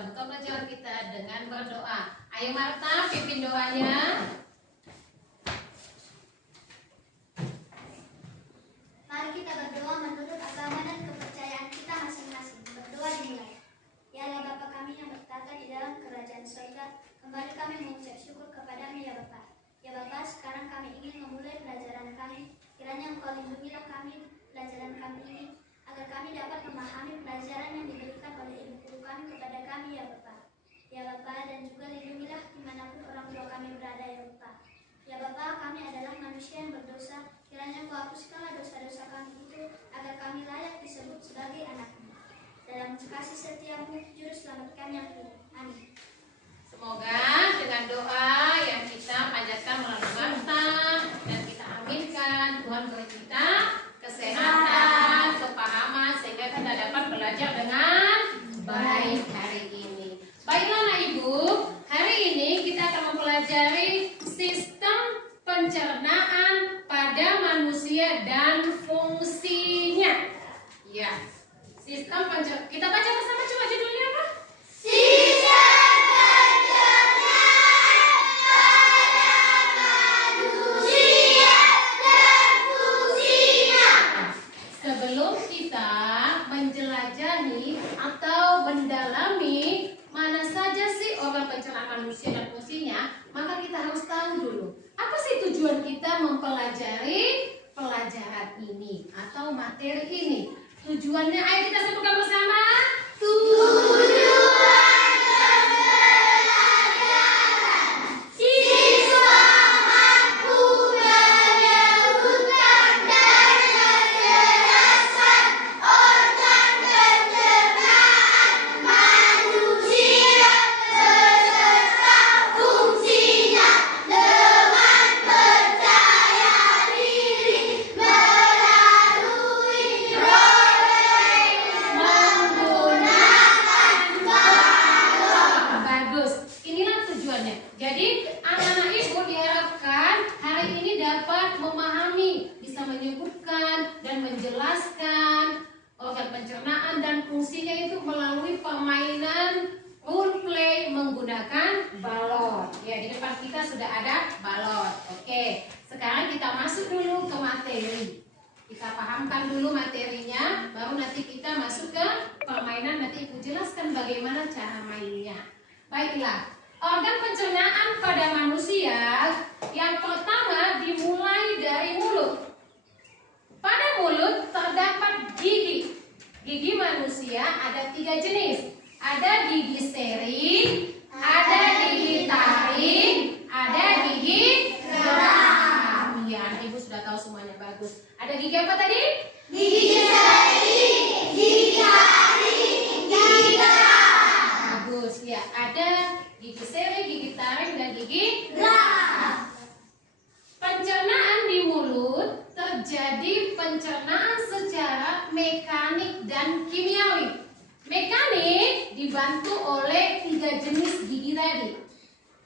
kita buka pelajaran kita dengan berdoa. Ayo Marta, pimpin doanya. Mari kita berdoa menurut agama dan kepercayaan kita masing-masing. Berdoa dimulai. Ya Allah Bapa kami yang bertata di dalam kerajaan surga, kembali kami mengucap syukur kepadamu ya Bapa. Ya Bapa, sekarang kami ingin memulai pelajaran kami. Kiranya Engkau lindungilah kami pelajaran kami ini, agar kami dapat memahami pelajaran yang diberikan oleh ibu guru kami kepada kami ya Bapa. Ya Bapa, dan juga lindungilah dimanapun orang tua kami berada ya Bapa. Ya Bapa, kami adalah manusia yang berdosa. Kiranya Engkau hapuskanlah dosa-dosa kami itu, agar kami layak disebut sebagai anak-Mu. Dalam kasih setiamu, juru selamat kami yang hidup. Amin. Semoga dengan doa yang kita panjatkan melalui Marta dan kita aminkan, Tuhan beri kita kesehatan, kepahaman, sehingga kita dapat belajar dengan baik hari ini. Baiklah anak ibu, hari ini kita akan mempelajari sistem pencernaan pada manusia dan fungsinya. Ya, sistem pencernaan. Kita baca bersama, coba judulnya apa? Sebelum kita menjelajahi atau mendalami mana saja sih organ pencernaan manusia dan fungsinya, maka kita harus tahu dulu apa sih tujuan kita mempelajari pelajaran ini atau materi ini. Tujuannya, ayo kita sebutkan bersama. Jadi anak-anak ibu diharapkan hari ini dapat memahami, bisa menyebutkan dan menjelaskan organ pencernaan dan fungsinya itu melalui permainan role play menggunakan balon. Ya, di depan kita sudah ada balon. Oke, sekarang kita masuk dulu ke materi. Kita pahamkan dulu materinya, baru nanti kita masuk ke permainan. Nanti ibu jelaskan bagaimana cara mainnya. Baiklah. Organ pencernaan pada manusia yang pertama dimulai dari mulut. Pada mulut terdapat gigi. Gigi manusia ada 3 jenis. Ada gigi seri, ada gigi taring, ada gigi geram. Iya, ibu sudah tahu semuanya, bagus. Ada gigi apa tadi? Gigi seri, gigi taring, gigi geram. Bagus, ya. Ada gigi seri, gigi taring, dan gigi geram. Pencernaan di mulut terjadi pencernaan secara mekanik dan kimiawi. Mekanik dibantu oleh 3 jenis gigi tadi.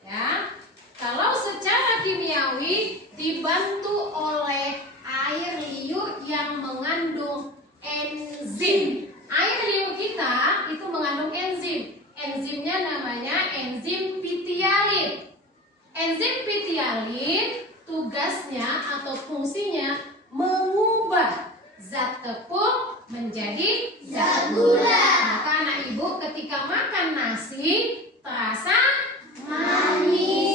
Ya. Kalau secara kimiawi dibantu oleh air liur yang mengandung enzim. Air liur kita itu mengandung enzim. Enzimnya namanya enzim pitialin. Enzim pitialin tugasnya atau fungsinya mengubah zat tepung menjadi zat gula. Maka anak ibu ketika makan nasi terasa manis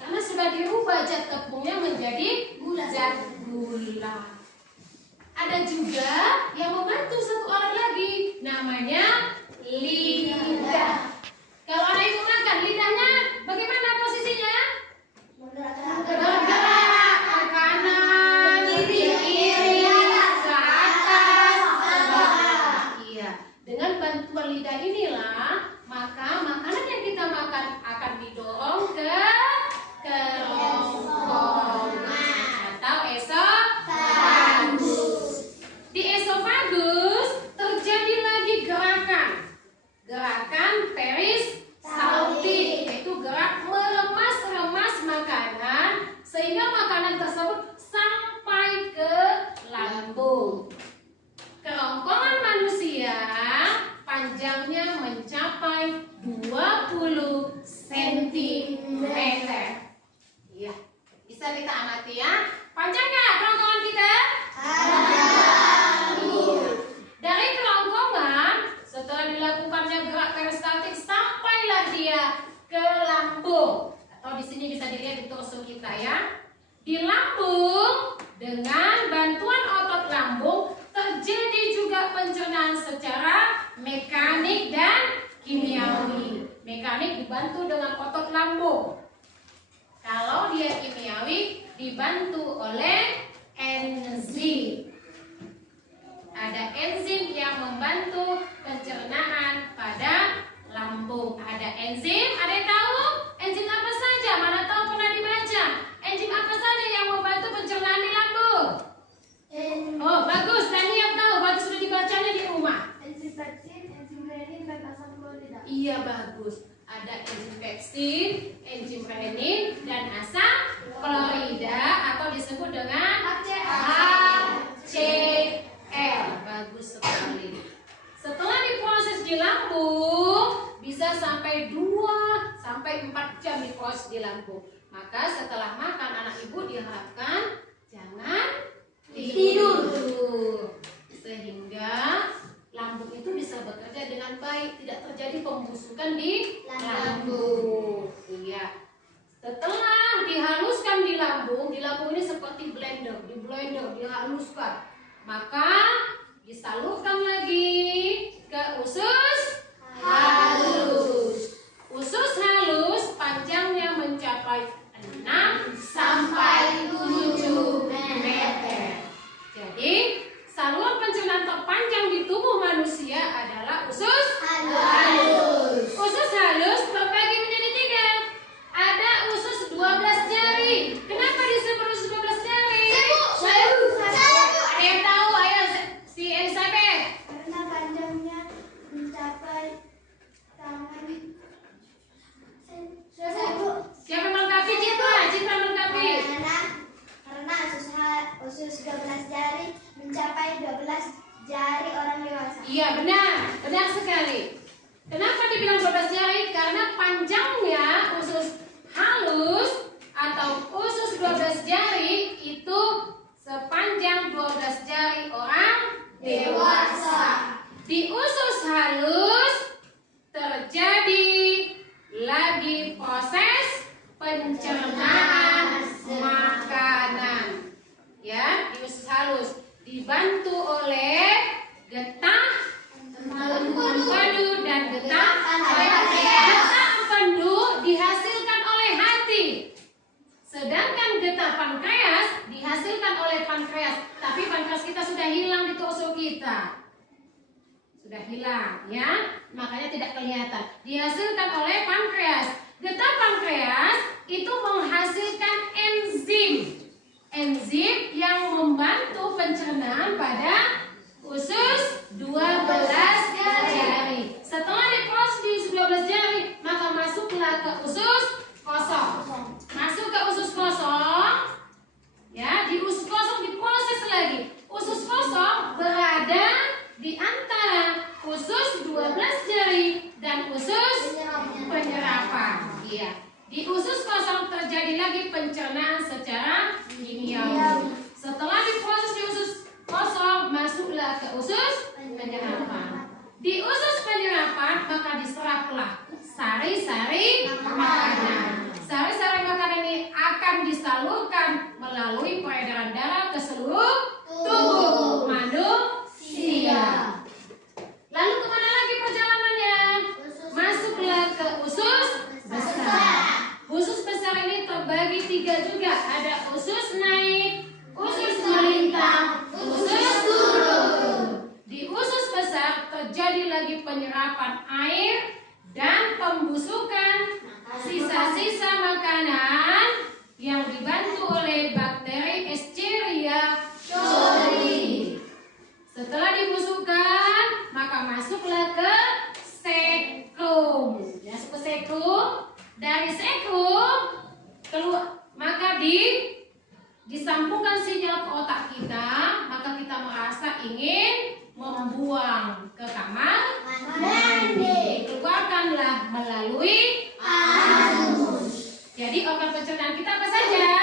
karena sudah dirubah zat tepungnya menjadi zat gula. Ada juga yang membantu satu orang lagi, namanya lidah. Kalau anak ibu makan, lidahnya bagaimana posisinya? Bergerak ke kanan, kiri, ke atas, ke bawah. Iya. Dengan bantuan lidah inilah maka makanan yang kita makan akan didorong ke kerongkongan atau esofagus. Di esofagus terjadi lagi gerakan peristaltik, yaitu gerak meremas-remas makanan sehingga makanan tersebut sampai ke lambung. Kerongkongan manusia panjangnya mencapai dibantu dengan otot lambung. Kalau dia kimiawi dibantu oleh enzim. Ada enzim yang membantu pencernaan pada lambung. Ada enzim, ada yang tahu? Enzim apa saja? Mana tahu pernah dibaca. Enzim apa saja yang membantu pencernaan di lambung? Oh, bagus. Tadi yang tahu, bagus sudah dibacanya di rumah. Enzim pepsin, enzim renin, dan asam klorida. Iya, bagus. Ada enzim pepsin, enzim renin, dan asam klorida atau disebut dengan HCl. Bagus sekali. Setelah diproses di lambung, bisa sampai 2 sampai 4 jam diproses di lambung. Maka setelah makan anak ibu diharapkan jangan tidur. Sehingga lambung itu bisa bekerja dengan baik, tidak terjadi pembusukan di lambung. Iya. Setelah dihaluskan di lambung ini seperti blender, dihaluskan. Maka disalurkan lagi ke usus halus. Usus halus panjangnya mencapai 6 sampai 7 meter. Jadi saluran pencernaan terpanjang di tubuh manusia adalah usus halus. Usus halus terbagi menjadi 3. Ada usus 12 jari. Kenapa disebut usus 12 jari? Ada yang tahu? Ayo si Elizabeth. Karena panjangnya mencapai tangan. Siapa melengkapi? Citra melengkapi. Karena usus 12 jari mencapai 12 jari orang dewasa. Iya, benar sekali. Kenapa dibilang 12 jari? Karena panjangnya usus halus atau usus 12 jari itu sepanjang 12 jari orang dewasa. Di usus halus terjadi lagi proses pencernaan makanan. Ya, di usus halus dibantu oleh getah empedu dan getah empedu dihasilkan oleh hati. Sedangkan getah pankreas dihasilkan oleh pankreas. Tapi pankreas kita sudah hilang di torso kita. Sudah hilang, ya. Makanya tidak kelihatan. Dihasilkan oleh pankreas. Getah pankreas itu menghasilkan enzim. Enzim yang membantu pencernaan pada usus 12 jari. Setelah diproses di usus 12 jari, maka masuklah ke usus kosong. Masuk ke usus kosong. Ya, di usus kosong diproses lagi. Usus kosong berada di antara usus 12 jari dan usus penyerapan. Iya. Di usus kosong terjadi lagi pencernaan secara kimiawi. Setelah diproses di usus kosong, masuklah ke usus penyerapan. Di usus penyerapan maka diseraplah sari-sari makanan. Sari-sari makanan ini akan disalurkan melalui peredaran darah ke seluruh tubuh manusia. Lalu kemana lagi perjalanannya? Masuklah ke usus besar. Usus besar ini terbagi 3 juga. Ada usus naik, usus melintang, usus turun. Di usus besar terjadi lagi penyerapan air dan pembusukan sisa-sisa makanan yang dibantu oleh bakteri Escherichia coli. Setelah dibusukkan, maka masuklah ke sekum. Masuk ke sekum. Dari sekum keluar, maka disambungkan sinyal ke otak kita, maka kita merasa ingin membuang ke kamar mandi. Dikeluarkanlah melalui anus. Jadi organ pencernaan kita apa saja?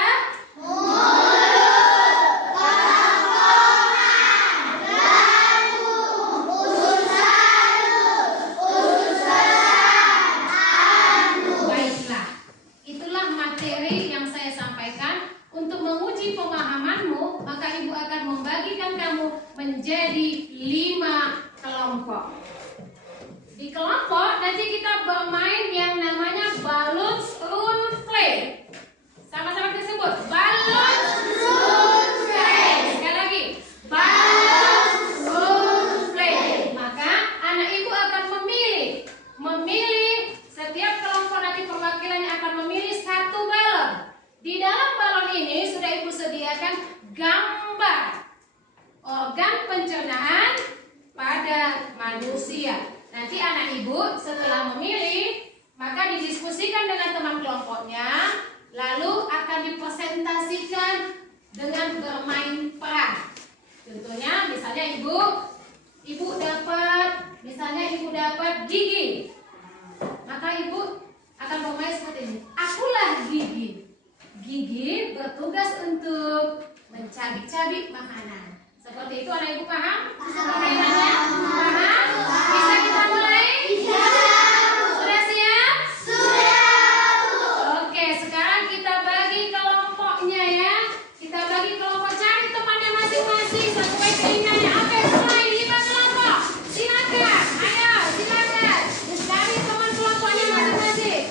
Menjadi 5 kelompok. Di kelompok nanti kita bermain yang namanya pencernaan pada manusia. Nanti anak ibu setelah memilih, maka didiskusikan dengan teman kelompoknya, lalu akan dipresentasikan dengan bermain peran. Contohnya, misalnya ibu dapat gigi, maka ibu akan bermain seperti ini. Akulah gigi. Gigi bertugas untuk mencabik-cabik makanan. Seperti itu, anak ibu paham? Permainannya? Paham? Bisa kita mulai? Sudah siap? Oke, sekarang kita bagi kelompoknya ya. Kita bagi kelompok, cari temannya masing-masing sesuai keinginannya. Oke, mulai 5 kelompok. Silakan, ayo, silakan. Cari teman kelompoknya masing-masing.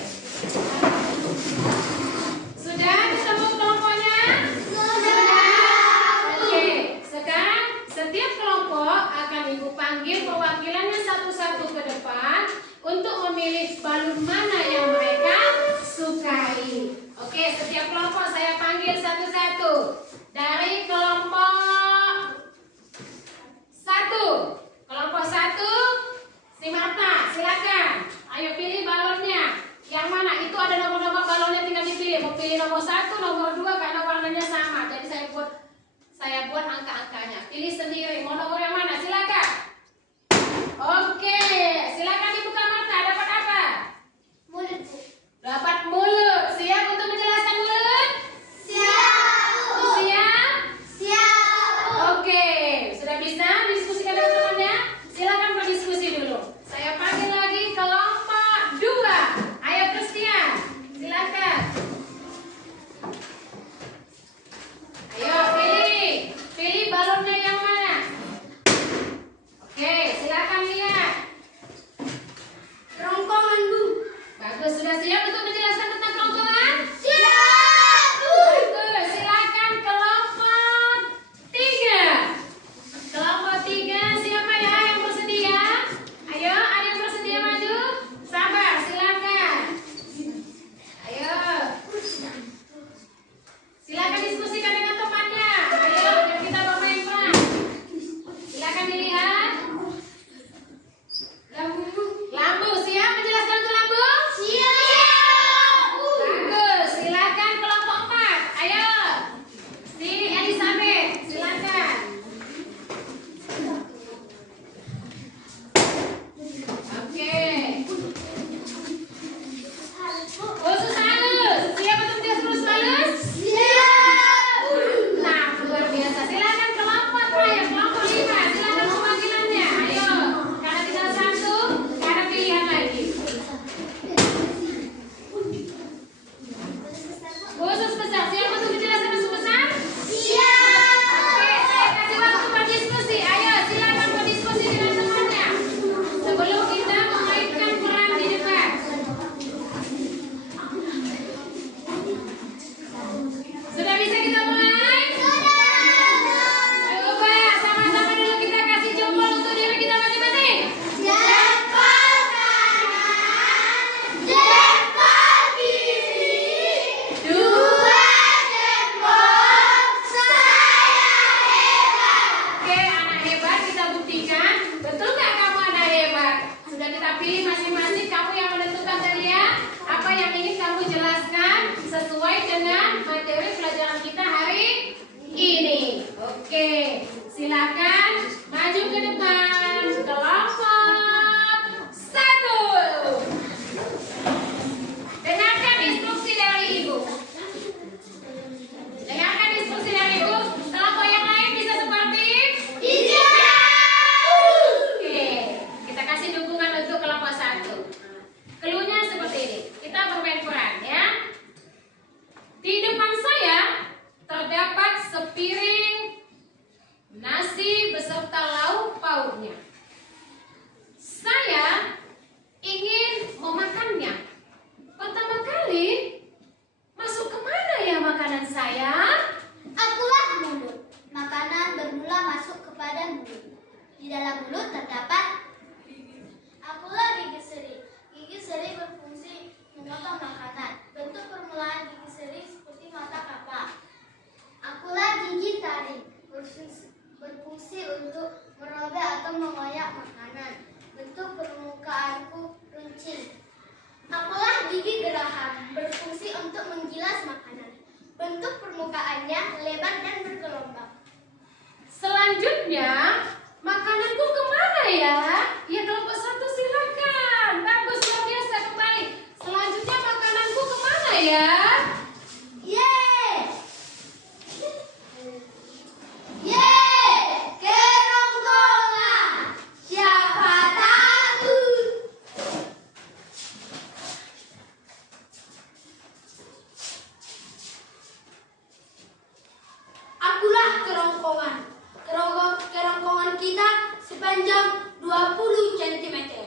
Sudah ketemu kelompoknya? Oke, sekarang setiap kelompok akan ibu panggil perwakilannya satu-satu ke depan untuk memilih balon mana yang mereka sukai. Oke, setiap kelompok saya panggil satu-satu. Dari kelompok 1. Kelompok 1, si Marta, silakan. Ayo pilih balonnya. Yang mana? Itu ada nomor-nomor balonnya, tinggal dipilih. Mau pilih nomor 1, nomor 2 karena warnanya sama. Jadi saya buat angka-angkanya. Pilih sendiri. Mau nomor yang mana? Silakan. Oke, silakan dibuka Marta. Dapat apa? Mulut, Bu. Dapat mulut. Siap untuk menjelaskan mulut? Siap? Oke, sudah bisa diskusikan dengan temannya? Silakan berdiskusi dulu. Saya panggil lagi kelompok 2. Ayo Christian, silakan. Ayo pilih balonnya yang mana? Oke, silakan lihat. Kerongkongan, Bu. Bagus, sudah siap untuk menjelaskan tentang kerongkongan? Siap, Bu. Bagus, silakan kelompok 3. Kelompok 3, siapa ya yang bersedia? Ayo, ada yang bersedia maju? Sabar, silakan. Ayo. Silakan diskusikan dengan temannya. Ayo, biar kita bermain peran. Silakan dilihat. Lampu, siap menjelaskan untuk lampu? Siap, Bu. Bagus, silakan kelompok 4. Ayo. Si Elizabeth, silakan. Oke. Khusus halus. Siap untuk menjelaskan khusus halus? Siap. Nah, luar biasa. Silakan kelompok terakhir, kelompok 5. Silakan perwakilannya. Ayo. Karena tinggal 1, nggak ada pilihan lagi. Khusus besar. Siap untuk menjelaskan khusus besar? Siap. Oke, saya kasih waktu berdiskusi. Ayo, silakan berdiskusi dengan temannya. Sebelum kita memainkan peran di depan. Sudah bisa kita mulai? Coba sama-sama dulu kita kasih jempol untuk diri kita masing-masing. Jempol kanan, jempol kiri, 2 jempol, saya hebat. Oke, anak hebat, kita buktikan. Betul nggak kamu anak hebat? Sudah kita pilih masing-masing. Kamu yang menentukan tadi ya. Apa yang ingin kamu jelaskan sesuai dengan materi pelajaran kita hari ini. Oke, silakan maju ke depan. Kelompok 1. Dengarkan instruksi dari ibu. Dengarkan instruksi dari ibu. Kelompok yang lain bisa seperti? Oke, kita kasih dukungan untuk kelompok 1. Keluhnya seperti ini. Kita bermain peran ya. Di depan saya terdapat sepiring nasi beserta lauk pauknya. Saya ingin memakannya. Pertama kali, masuk kemana ya makanan saya? Akulah mulut. Makanan bermula masuk kepada mulut. Di dalam mulut terdapat akulah gigi seri. Gigi seri berfungsi memotong makanan. Bentuk permulaan gigi seri seperti mata kapak. Akulah gigi taring. Berfungsi untuk sepanjang 20 cm.